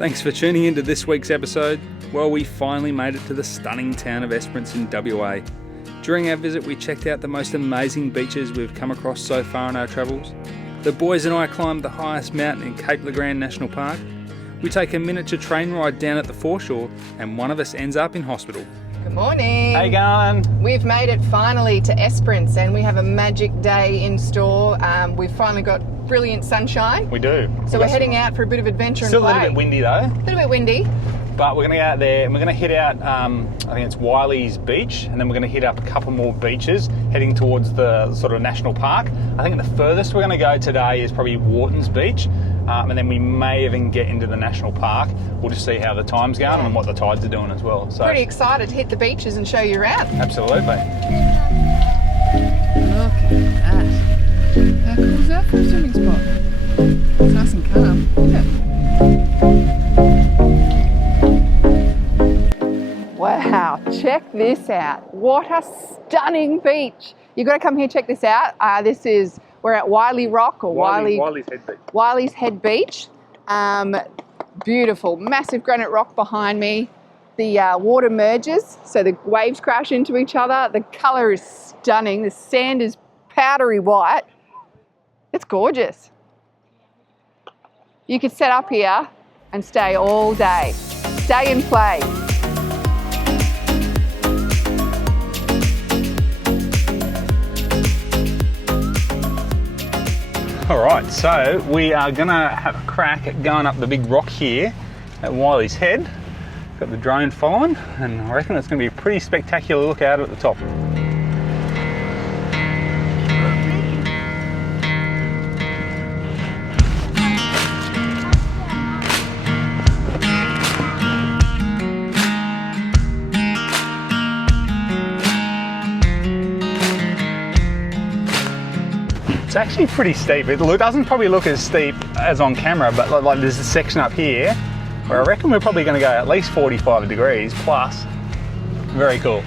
Thanks for tuning into this week's episode. Well, we finally made it to the stunning town of Esperance in WA. During our visit, we checked out the most amazing beaches we've come across so far on our travels. The boys and I climbed the highest mountain in Cape Le Grande National Park. We take a miniature train ride down at the foreshore, and one of us ends up in hospital. Good morning. How you going? We've made it finally to Esperance, and we have a magic day in store. We've finally got brilliant sunshine. We do. So we're heading out for a bit of adventure and play. Still a little bit windy though. A little bit windy. But we're going to go out there and we're going to hit out, I think it's Auriels Beach, and then we're going to hit up a couple more beaches heading towards the sort of national park. I think the furthest we're going to go today is probably Wharton Beach, and then we may even get into the national park. We'll just see how the time's going and what the tides are doing as well. So pretty excited to hit the beaches and show you around. Absolutely. Look at that. How cool is that for a swimming spot? It's nice and calm, isn't it? Wow, check this out. What a stunning beach. You've got to come here, check this out. We're at Wighs Rock or Wighs Head Beach. Wighs Head Beach. Beautiful, massive granite rock behind me. The water merges, so the waves crash into each other. The colour is stunning. The sand is powdery white. It's gorgeous. You could set up here and stay all day. Stay and play. Alright, so we are going to have a crack at going up the big rock here at Wighs Head. Got the drone following, and I reckon it's going to be a pretty spectacular look out at the top. It's actually pretty steep. It doesn't probably look as steep as on camera, but like there's a section up here where I reckon we're probably going to go at least 45 degrees plus. Very cool.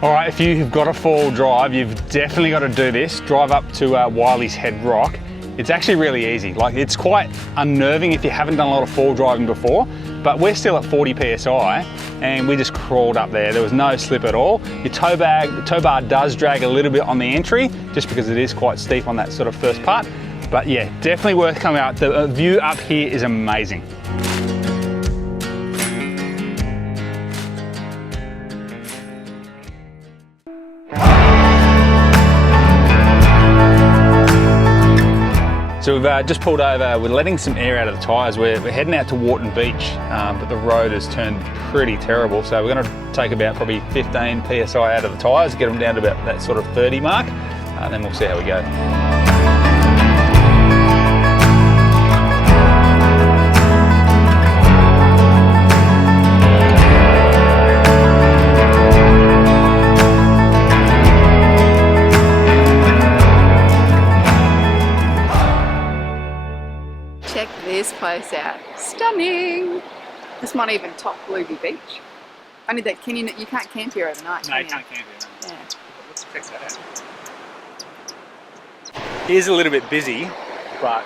All right, if you've got a four-wheel drive, you've definitely got to do this. Drive up to Wighs Head Rock. It's actually really easy. Like, it's quite unnerving if you haven't done a lot of four-wheel driving before, but we're still at 40 PSI and we just crawled up there. There was no slip at all. Your tow bar does drag a little bit on the entry just because it is quite steep on that sort of first part. But yeah, definitely worth coming out. The view up here is amazing. So we've just pulled over, we're letting some air out of the tyres. We're heading out to Wharton Beach, but the road has turned pretty terrible. So we're going to take about probably 15 PSI out of the tyres, get them down to about that sort of 30 mark, and then we'll see how we go. Check this place out. Stunning. This might even top Blueby Beach. Only that you can't camp here overnight. No, you can't camp here. No. Yeah. Let's check that out. It is a little bit busy, but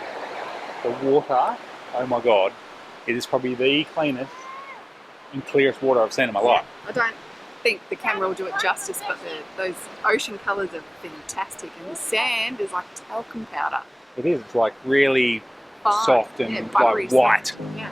the water, oh my God, it is probably the cleanest and clearest water I've seen in my life. I don't think the camera will do it justice, but those ocean colours are fantastic, and the sand is like talcum powder. It is. It's like really Fine. soft and Buttery like white. sand. Yeah.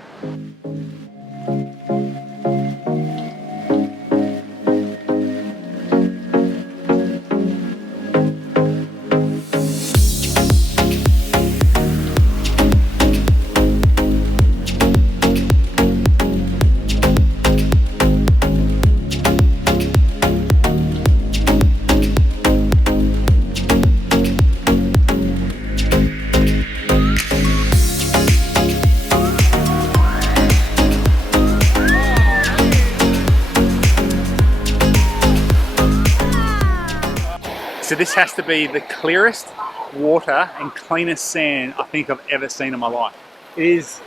So this has to be the clearest water and cleanest sand I think I've ever seen in my life. It is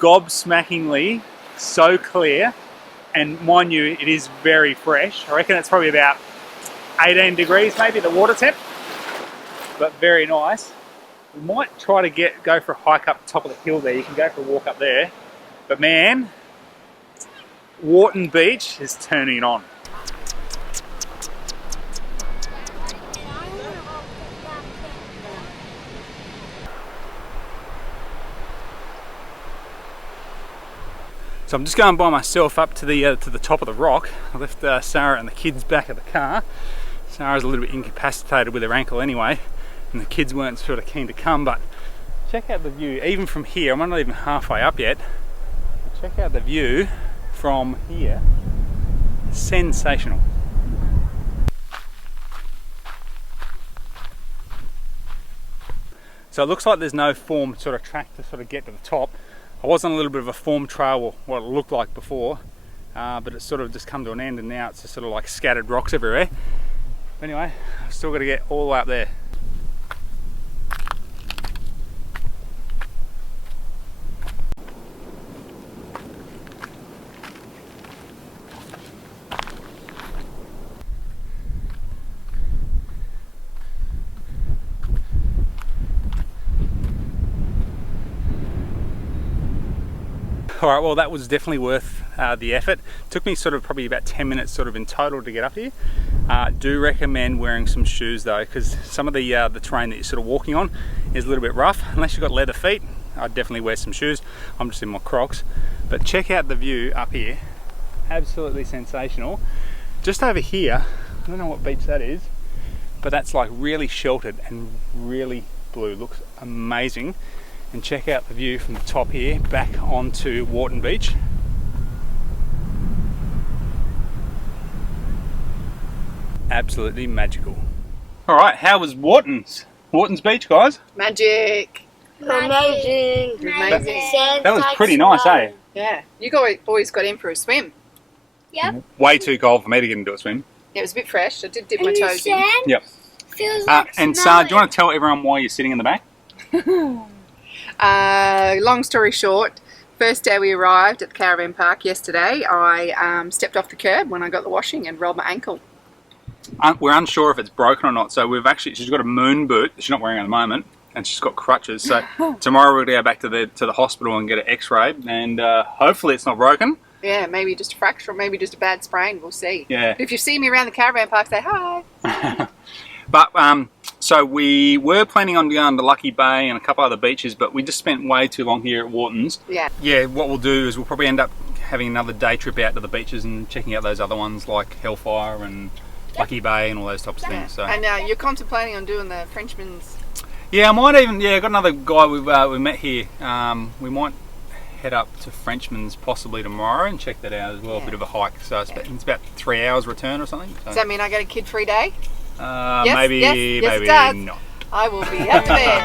gobsmackingly so clear And mind you, it is very fresh. I reckon it's probably about 18 degrees maybe, the water temp, but very nice. We might try to go for a hike up the top of the hill there. You can go for a walk up there. But man, Wharton Beach is turning on. So I'm just going by myself up to the top of the rock. I left Sarah and the kids back at the car. Sarah's a little bit incapacitated with her ankle anyway, and the kids weren't sort of keen to come, but check out the view, even from here. I'm not even halfway up yet. Check out the view from here. Sensational. So it looks like there's no formed sort of track to sort of get to the top. I was on a little bit of a formed trail, or what it looked like before, but it's sort of just come to an end, and now it's just sort of like scattered rocks everywhere. But anyway, I've still got to get all the way up there. All right, well that was definitely worth the effort. It took me sort of probably about 10 minutes sort of in total to get up here. Do recommend wearing some shoes though, because some of the terrain that you're sort of walking on is a little bit rough. Unless you've got leather feet, I'd definitely wear some shoes. I'm just in my Crocs. But check out the view up here. Absolutely sensational. Just over here, I don't know what beach that is, but that's like really sheltered and really blue. Looks amazing. And check out the view from the top here back onto Wharton Beach. Absolutely magical. All right, how was Wharton's Beach, guys? Magic. Amazing. Amazing. That was pretty nice, eh? Yeah. You boys got in for a swim. Yep. Way too cold for me to get into a swim. Yeah, it was a bit fresh. I did dip my And the toes in. sand Yep. feels like And Sara, do you want to tell everyone why you're sitting in the back? Long story short, first day we arrived at the caravan park yesterday, I stepped off the curb when I got the washing and rolled my ankle. We're unsure if it's broken or not, so she's got a moon boot that she's not wearing at the moment, and she's got crutches. So tomorrow we're going to go back to the hospital and get it x-rayed, and hopefully it's not broken. Yeah, maybe just a fracture or maybe just a bad sprain, we'll see. Yeah. If you see me around the caravan park, say hi. But so we were planning on going to Lucky Bay and a couple other beaches, but we just spent way too long here at Wharton's. Yeah. Yeah, what we'll do is we'll probably end up having another day trip out to the beaches and checking out those other ones like Hellfire and Lucky Bay and all those types of things. So. And you're contemplating on doing the Frenchmans? Yeah, I might even, got another guy we met here. We might head up to Frenchmans possibly tomorrow and check that out as well, a bit of a hike. So it's about 3 hours return or something. So. Does that mean I get a kid-free day? Yes, maybe it does. not. I will be up there.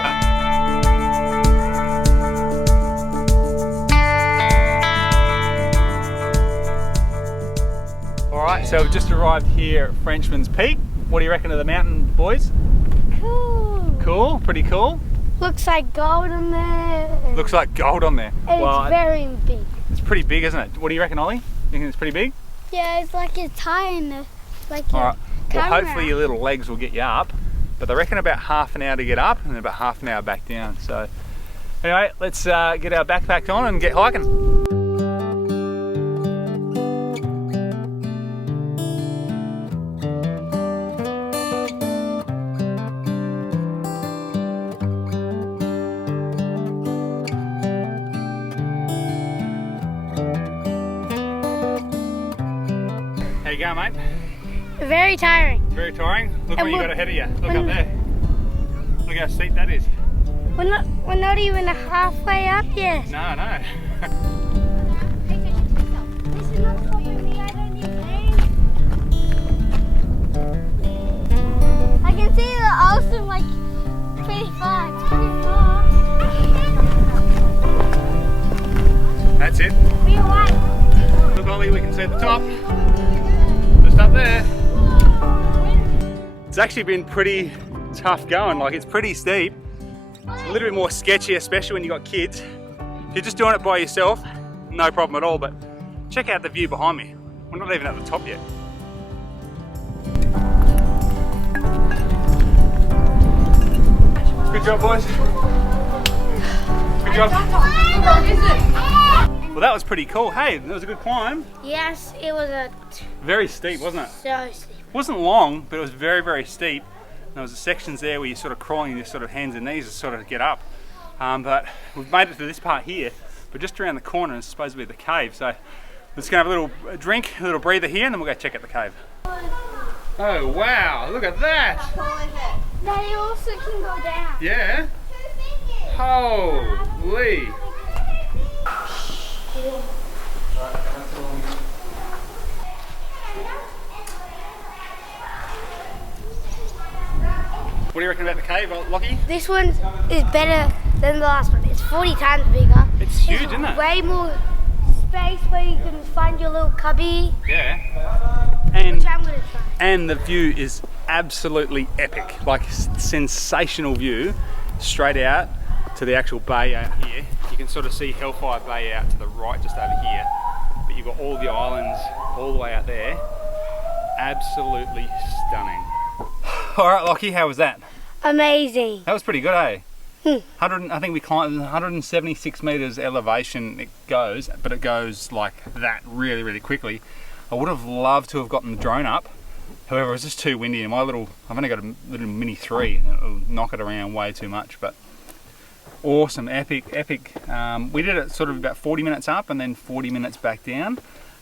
Alright, so we've just arrived here at Frenchmans Peak. What do you reckon of the mountain, boys? cool. Cool? Pretty cool? Looks like gold on there. Looks like gold on there. And it's very big. It's pretty big, isn't it? What do you reckon, Ollie? You think it's pretty big? Yeah, it's like it's high in the Alright, well camera. hopefully your little legs will get you up, but they reckon about half an hour to get up and then about half an hour back down. So anyway, let's get our backpack on and get hiking. How you going, mate? Very tiring. Very tiring. Look And what you got ahead of you. Look up there. Look how steep that is. We're not even halfway up yet. No, no. This is not for you, me. I don't need pain. I can see the ocean like pretty far. It's pretty far. That's it. We white. Look, Ollie, we can see the top. Just up there. It's actually been pretty tough going. Like, it's pretty steep. It's a little bit more sketchy, especially when you've got kids. If you're just doing it by yourself, no problem at all, but check out the view behind me. We're not even at the top yet. Good job, boys. Good job. Well, that was pretty cool. Hey, that was a good climb. Yes, it was a Very steep, wasn't it? so steep. It wasn't long, but it was very, very steep. And there was sections there where you're sort of crawling your sort of hands and knees to sort of get up. But we've made it to this part here, but just around the corner is supposed to be the cave. So we're just gonna have a little drink, a little breather here, and then we'll go check out the cave. Oh wow, look at that! They also can go down. Yeah? Holy! What do you reckon about the cave, Lockie? This one is better than the last one. It's 40 times bigger. It's huge, isn't it? Way more space where you can find your little cubby. Yeah. And Which I'm gonna try. And the view is absolutely epic, like sensational view, straight out to the actual bay out here. You can sort of see Hellfire Bay out to the right, just over here. But you've got all the islands all the way out there. Absolutely stunning. All right, Lockie, how was that? Amazing. That was pretty good, eh? 100, I think we climbed 176 meters elevation it goes, but it goes like that really, really quickly. I would have loved to have gotten the drone up. However, it was just too windy, and I've only got a little Mini 3, and it'll knock it around way too much. But awesome, epic. We did it sort of about 40 minutes up and then 40 minutes back down.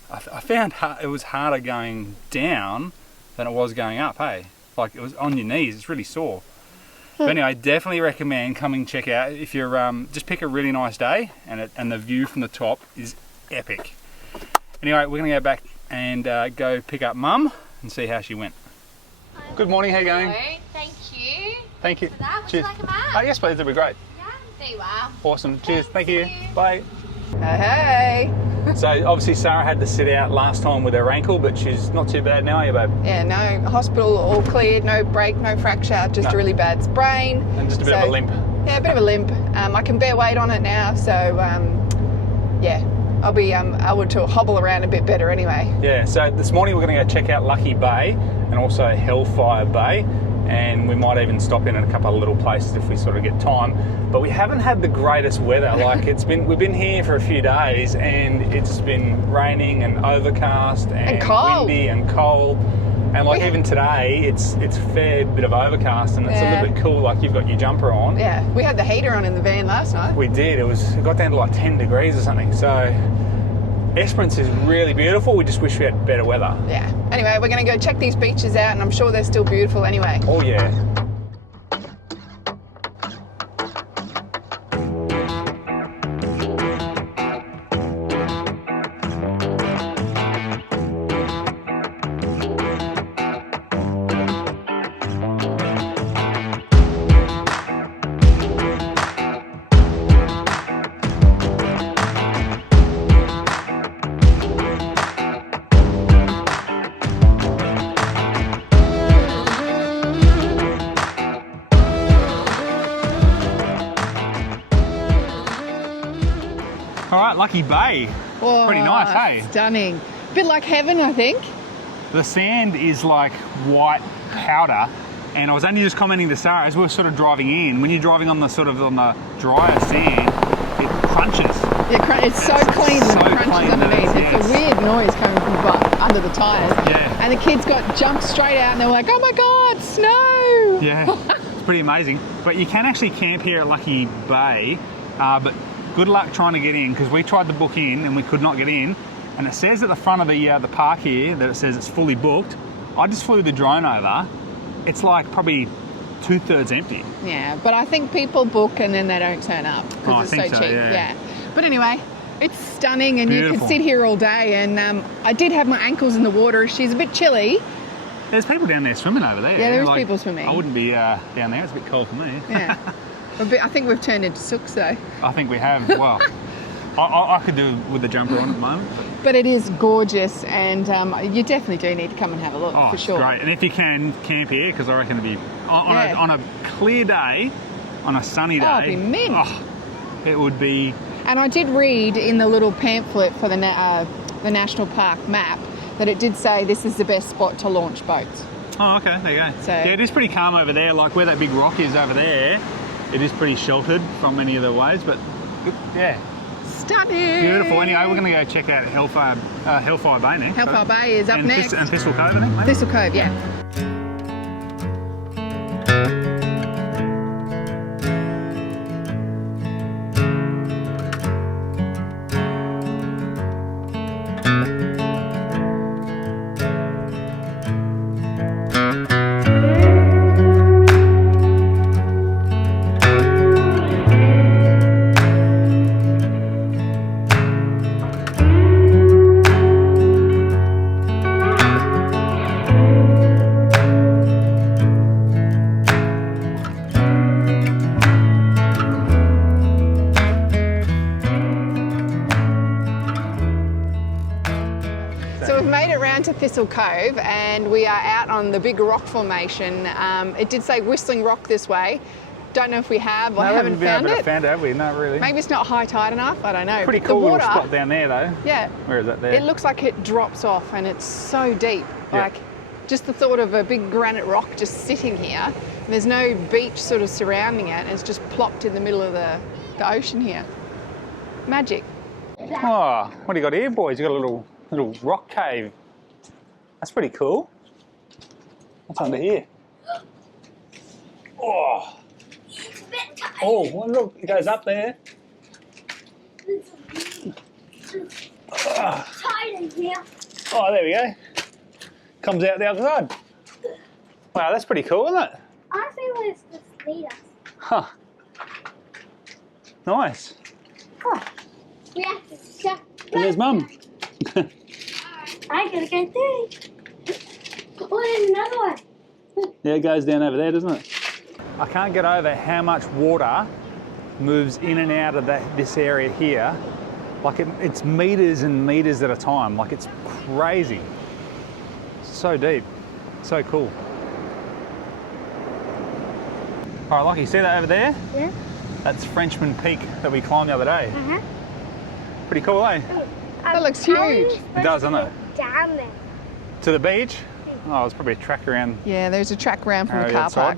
I found it was harder going down than it was going up, hey? Like, it was on your knees, it's really sore. But anyway, definitely recommend coming check out. If you're, just pick a really nice day, and the view from the top is epic. Anyway, we're gonna go back and go pick up Mum and see how she went. Good morning, how you going? Thank you. Thank you. For that. Would Cheers. you like a map? Oh yes please, that'd be great. Yeah, there you are. Awesome, cheers, thank you. Bye. Hey. So obviously Sarah had to sit out last time with her ankle, but she's not too bad now, are you, babe? Yeah, no, hospital all cleared, no break, no fracture, just a really bad sprain. And just a bit of a limp. Yeah, a bit of a limp. I can bear weight on it now, so yeah, I'll be able to hobble around a bit better anyway. Yeah, so this morning we're going to go check out Lucky Bay and also Hellfire Bay, and we might even stop in a couple of little places if we sort of get time. But we haven't had the greatest weather. Like we've been here for a few days and it's been raining and overcast and cold. windy and cold. And like even today, it's a fair bit of overcast and it's a little bit cool. Like you've got your jumper on. Yeah, we had the heater on in the van last night. We did. It got down to like 10 degrees or something. So Esperance is really beautiful. We just wish we had better weather. Yeah. Anyway, we're going to go check these beaches out, and I'm sure they're still beautiful anyway. Oh yeah. All right, Lucky Bay. Whoa, Pretty nice, hey? Stunning. Bit like heaven, I think. The sand is like white powder, and I was only just commenting to Sarah as we were sort of driving in. When you're driving on the drier sand, it crunches. Yeah, it's so clean when it crunches underneath. It's a weird noise coming from under the tyres. Yeah. And the kids jumped straight out and they were like, oh my God, snow! Yeah, it's pretty amazing. But you can actually camp here at Lucky Bay, but good luck trying to get in, because we tried to book in and we could not get in. And it says at the front of the park here that it says it's fully booked. I just flew the drone over. It's like probably 2/3 empty. Yeah, but I think people book and then they don't turn up because it's so cheap. Yeah. But anyway, it's stunning and you can sit here all day. And I did have my ankles in the water. She's a bit chilly. There's people down there swimming over there. Yeah, there's people swimming. I wouldn't be down there. It's a bit cold for me. Yeah. I think we've turned into sooks though. I think we have. Well, I could do with the jumper on at the moment. But it is gorgeous, and you definitely do need to come and have a look, for sure. It's great. And if you can, camp here, because I reckon it'd be on a clear day, on a sunny day. Oh, it'd be mint. Oh, it would be. And I did read in the little pamphlet for the national park map But it did say this is the best spot to launch boats. Oh, okay, there you go. So- yeah, it is pretty calm over there, like where that big rock is over there. It is pretty sheltered from any of the waves, but yeah, Stunning! beautiful. Anyway, we're going to go check out Hellfire Bay next. Hellfire Bay is up and next. And Thistle Cove, I think, maybe? Thistle Cove, yeah. So we've made it round to Thistle Cove and we are out on the big rock formation. It did say Whistling Rock this way. Don't know if we have or haven't found it. Found it, have we? Not really. Maybe it's not high tide enough, I don't know. Pretty But cool the water, little spot down there though. yeah, Where is that there? it looks like it drops off and it's so deep. Yeah. Like just the thought of a big granite rock just sitting here. And there's no beach sort of surrounding it. It's just plopped in the middle of the ocean here. Magic. Oh, what do you got here, boys? You got a little rock cave. That's pretty cool. What's under here? Oh, well, look, it goes up there. Tight in here. Oh, there we go. Comes out the other side. Wow, that's pretty cool, isn't it? I think let's just lead us. Huh. Nice. Oh, we have to shut. And there's Mum. I gotta go through. Oh, there's another one. Yeah, it goes down over there, doesn't it? I can't get over how much water moves in and out of this area here. Like it's meters and meters at a time. Like it's crazy. So deep, so cool. All right, Lockie, see that over there? Yeah. That's Frenchmans Peak that we climbed the other day. Pretty cool, eh? That looks huge. It does, doesn't it? Down there. To the beach? Oh, it's probably a track around. Yeah, there's a track round from the the car outside. park.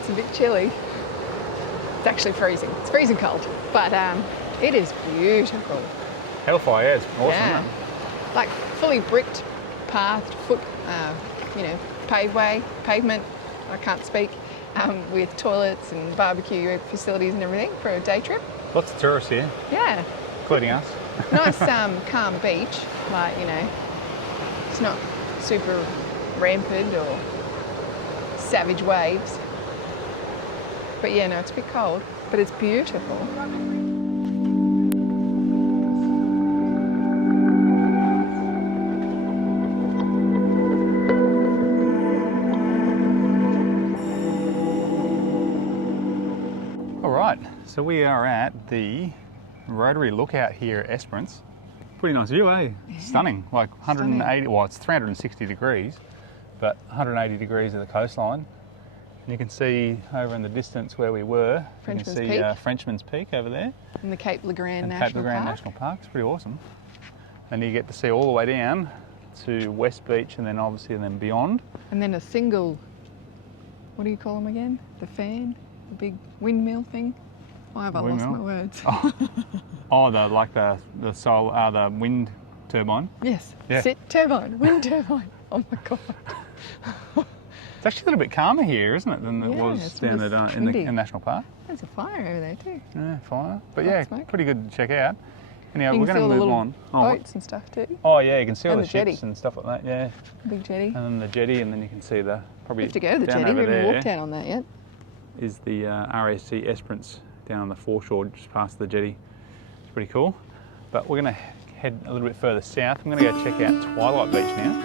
It's a bit chilly. It's actually freezing. It's freezing cold, but it is beautiful. Hellfire, yeah, it's awesome, Yeah, isn't it? like fully bricked, pathed, pavement. I can't speak. With toilets and barbecue facilities and everything for a day trip. Lots of tourists here, Yeah, including us. nice calm beach. Like it's not super rampant or savage waves. But yeah, no, it's a bit cold, but it's beautiful. All right, so we are at the Rotary Lookout here at Esperance. Pretty nice view, eh? Yeah. Stunning, like 180, Stunning. well, it's 360 degrees, but 180 degrees of the coastline. And you can see over in the distance where we were, you Frenchmans can see Peak. Frenchmans Peak over there. In the Cape Le Grande And National Cape Le Grande Park. National Park, it's pretty awesome. And you get to see all the way down to West Beach and then obviously and then beyond. And then a single, what do you call them again? The fan? The big windmill thing? Why have I lost Windmill? my words? Oh, the wind turbine. Yes, Yeah. sit turbine, wind turbine. Oh my God. It's actually a little bit calmer here, isn't it, than it Yeah, was it's down less at, in the windy. National Park? There's a fire over there too. Yeah, fire. But Lots yeah, of smoke. pretty good to check out. Anyhow, You we're can going see to all the move little on. Oh, boats and stuff too. oh, yeah, you can see all And the the jetty. ships and stuff like that, yeah. Big jetty. And then the jetty, and then you can see the probably We have to go to the down jetty. We over haven't there walked out on that yet. is the RAC Esperance down on the foreshore just past the jetty. It's pretty cool. But we're going to head a little bit further south. I'm going to go check out Twilight Beach now.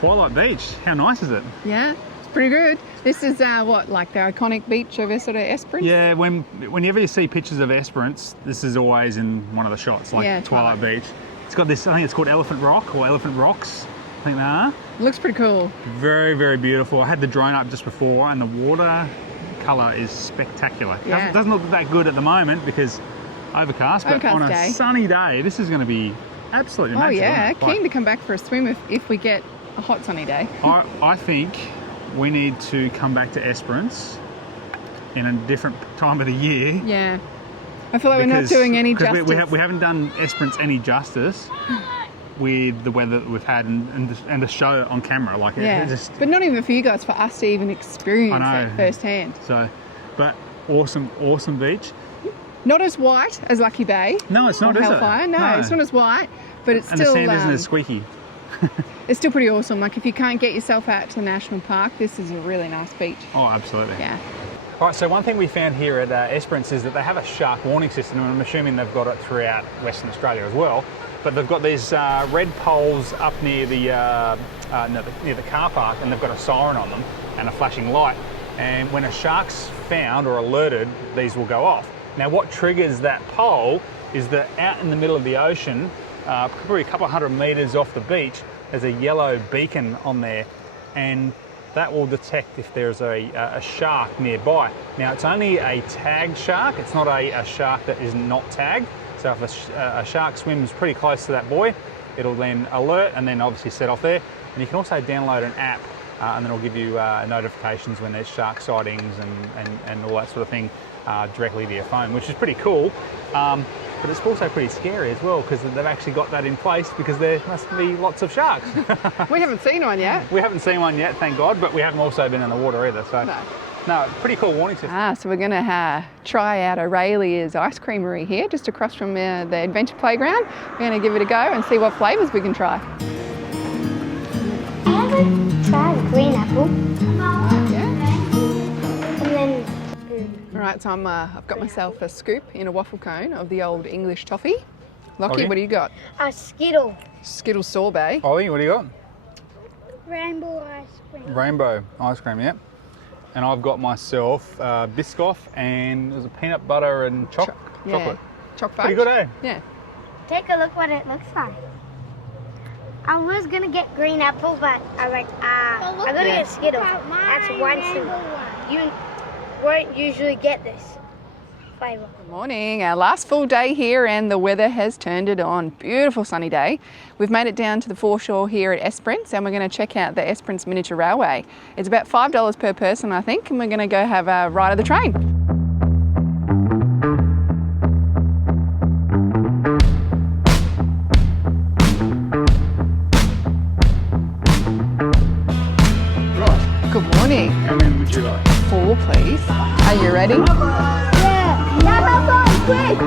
Twilight Beach. How nice is it? Yeah, it's pretty good. This is what, like the iconic beach of sort of Esperance? Yeah, whenever you see pictures of Esperance, this is always in one of the shots, like Yeah, Twilight Beach. It's got this, I think it's called Elephant Rock or Elephant Rocks, I think they are. Looks pretty cool. Very, very beautiful. I had the drone up just before and the water colour is spectacular. Yeah. It doesn't look that good at the moment because overcast, but Overcast on a day. sunny day, this is going to be absolutely Oh magical. yeah, isn't it? keen to come back for a swim if we get a hot sunny day. I think we need to come back to Esperance in a different time of the year. Yeah. I feel like we're not doing any justice. We haven't done Esperance any justice with the weather that we've had and to show it on camera. Like Yeah, it just, but not even for you guys, for us to even experience I know. that firsthand. so, but awesome beach. Not as white as Lucky Bay. No, it's not, or is it? Hellfire. No, it's not as white, but it's And still the sand isn't as squeaky. it's still pretty awesome. Like if you can't get yourself out to the national park, this is a really nice beach. Oh, absolutely. Yeah. All right, so one thing we found here at Esperance is that they have a shark warning system, and I'm assuming they've got it throughout Western Australia as well. But they've got these red poles up near the near the car park, and they've got a siren on them and a flashing light. And when a shark's found or alerted, these will go off. Now, what triggers that pole is that out in the middle of the ocean, probably a couple of 100 metres off the beach, there's a yellow beacon on there, and that will detect if there's a shark nearby. Now, it's only a tagged shark. It's not a shark that is not tagged. So if a shark swims pretty close to that buoy, it'll then alert and then obviously set off there. And you can also download an app and then it'll give you notifications when there's shark sightings and all that sort of thing directly to your phone, which is pretty cool. But it's also pretty scary as well because they've actually got that in place because there must be lots of sharks. We haven't seen one yet. We haven't seen one yet, thank God, but we haven't also been in the water either. So no, pretty cool warning system. So we're going to try out Auriels Ice Creamery here, just across from the Adventure Playground. We're going to give it a go and see what flavours we can try. I haven't tried green apple. Yeah. And then All right, so I've got myself a scoop in a waffle cone of the old English toffee. Lockie, Okay. what do you got? a Skittle. Skittle sorbet. Ollie, what do you got? Rainbow ice cream. Rainbow ice cream, yeah. And I've got myself Biscoff and there's a peanut butter and chocolate. Choc fudge. Pretty good, eh? Yeah. Take a look what it looks like. I was gonna get green apple, but I was like, I'm gonna get Skittle. That's one thing. You won't usually get this flavour. Good morning. Our last full day here and the weather has turned it on. Beautiful sunny day. We've made it down to the foreshore here at Esperance and we're going to check out the Esperance Miniature Railway. It's about $5 per person, I think, and we're going to go have a ride of the train. Right. Good morning. How many would you like? 4, please. Are you ready? Yeah, that's quick.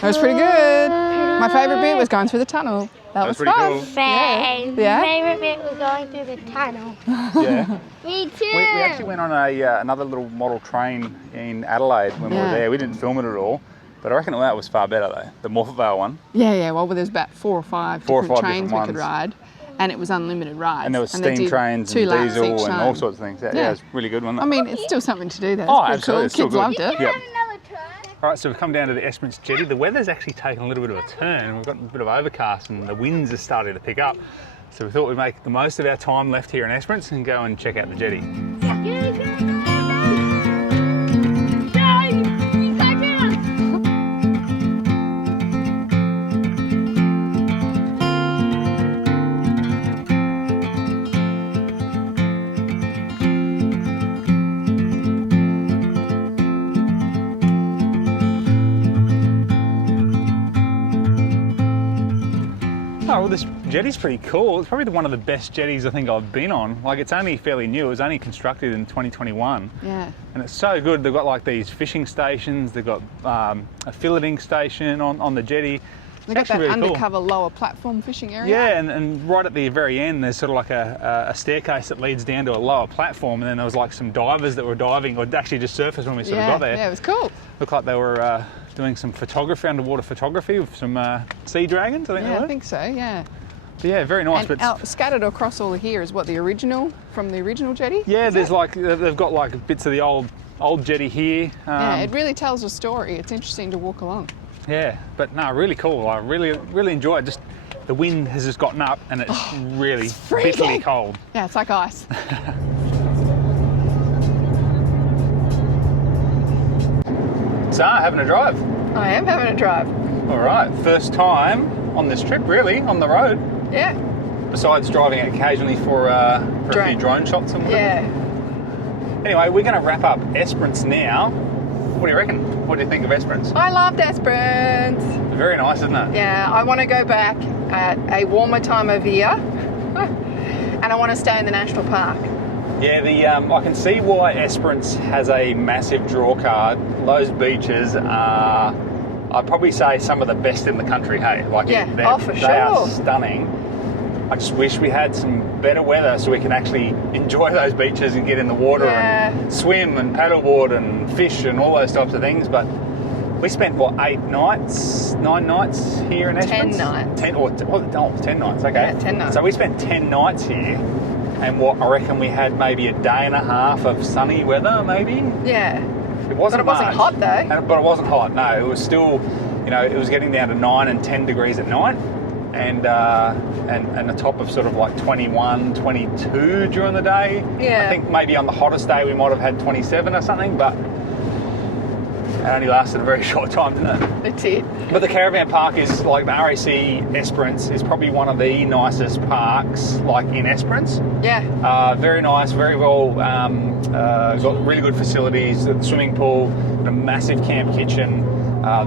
That was pretty good. My favourite bit was going through the tunnel. That was pretty fun. cool. Yeah. Favorite bit was going through the tunnel. Yeah. Me too. We actually went on another little model train in Adelaide when we were there. We didn't film it at all, but I reckon that was far better though. The Morphevale one. Yeah. Well, there's about 4 or 5 4 or different 5 trains different we could ones. ride, and it was unlimited rides. And there was they steam did trains 2 and laps diesel each and time. all sorts of things. Yeah, it was really good, wasn't it? I mean, it's still something to do. That's Oh, pretty absolutely. cool. It's still Kids good. loved it. Yeah. Another try. All right, so we've come down to the Esperance Jetty. The weather's actually taken a little bit of a turn. We've got a bit of overcast and the winds are starting to pick up. So we thought we'd make the most of our time left here in Esperance and go and check out the jetty. jetty's pretty cool. It's probably one of the best jetties I think I've been on. Like, it's only fairly new. It was only constructed in 2021. Yeah. And it's so good. They've got like these fishing stations. They've got a filleting station on the jetty. They've got that really undercover cool. lower platform fishing area. Yeah, and right at the very end, there's sort of like a staircase that leads down to a lower platform, and then there was like some divers that were diving, or actually just surfaced when we sort of got there. Yeah, it was cool. Looked like they were doing some photography, underwater photography with some sea dragons, I think they were. I think so, yeah. But yeah, very nice. And but scattered across all of here is what, the original, from the original jetty? yeah, there's like, they've got like bits of the old jetty here. Yeah, it really tells a story. It's interesting to walk along. Yeah, but no, really cool. I really enjoy it. Just the wind has just gotten up and it's really bitterly cold. Yeah, it's like ice. Sara, having a drive. I am having a drive. All right, first time on this trip, really, on the road. Yeah. Besides driving occasionally for a few drone shots and whatever. Yeah. Anyway, we're going to wrap up Esperance now. What do you reckon? What do you think of Esperance? I loved Esperance. Very nice, isn't it? Yeah, I want to go back at a warmer time of year and I want to stay in the national park. Yeah, I can see why Esperance has a massive draw card. Those beaches are, I'd probably say, some of the best in the country, hey? Like, yeah, for sure. They are stunning. I just wish we had some better weather so we can actually enjoy those beaches and get in the water and swim and paddleboard and fish and all those types of things. But we spent, what, 9 nights here in Esperance? 10 nights. 10 nights, okay. Yeah, 10 nights. So we spent 10 nights here, and what, I reckon we had maybe a day and a half of sunny weather, maybe? Yeah. It wasn't But it wasn't hot, though. But it wasn't hot, no. It was still, it was getting down to 9 and 10 degrees at night. And a top of sort of like 21, 22 during the day. Yeah. I think maybe on the hottest day we might have had 27 or something, but it only lasted a very short time, didn't it? That's it. But the caravan park is, like, the RAC Esperance is probably one of the nicest parks, like, in Esperance. Yeah. Very nice, very well, got really good facilities, a swimming pool, a massive camp kitchen.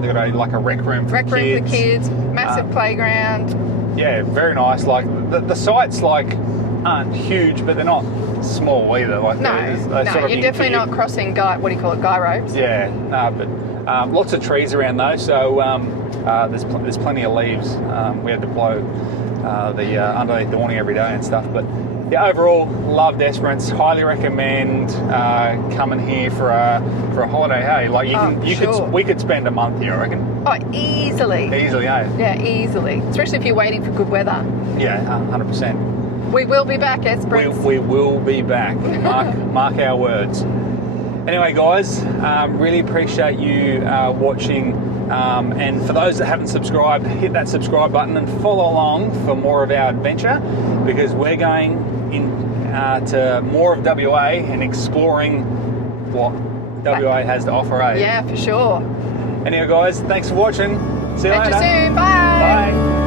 They've got a rec room for kids. Rec room for kids, massive playground. Yeah, very nice. Like, the sites, like, aren't huge, but they're not small either. Like, No, you're definitely not crossing guy ropes. Yeah, no, but lots of trees around though, so there's plenty of leaves. We had to blow the underneath the awning every day and stuff, but yeah, overall, loved Esperance. Highly recommend coming here for a holiday. Hey, like we could spend a month here, I reckon. Oh, easily. Easily, eh? Yeah, easily. Especially if you're waiting for good weather. Yeah, 100%. We will be back, Esperance. We will be back. Mark our words. Anyway, guys, really appreciate you watching. And for those that haven't subscribed, hit that subscribe button and follow along for more of our adventure, because we're going to more of WA and exploring what WA has to offer, eh? Yeah, for sure. Anyway, guys, thanks for watching. See you later. Catch you soon. Bye. Bye.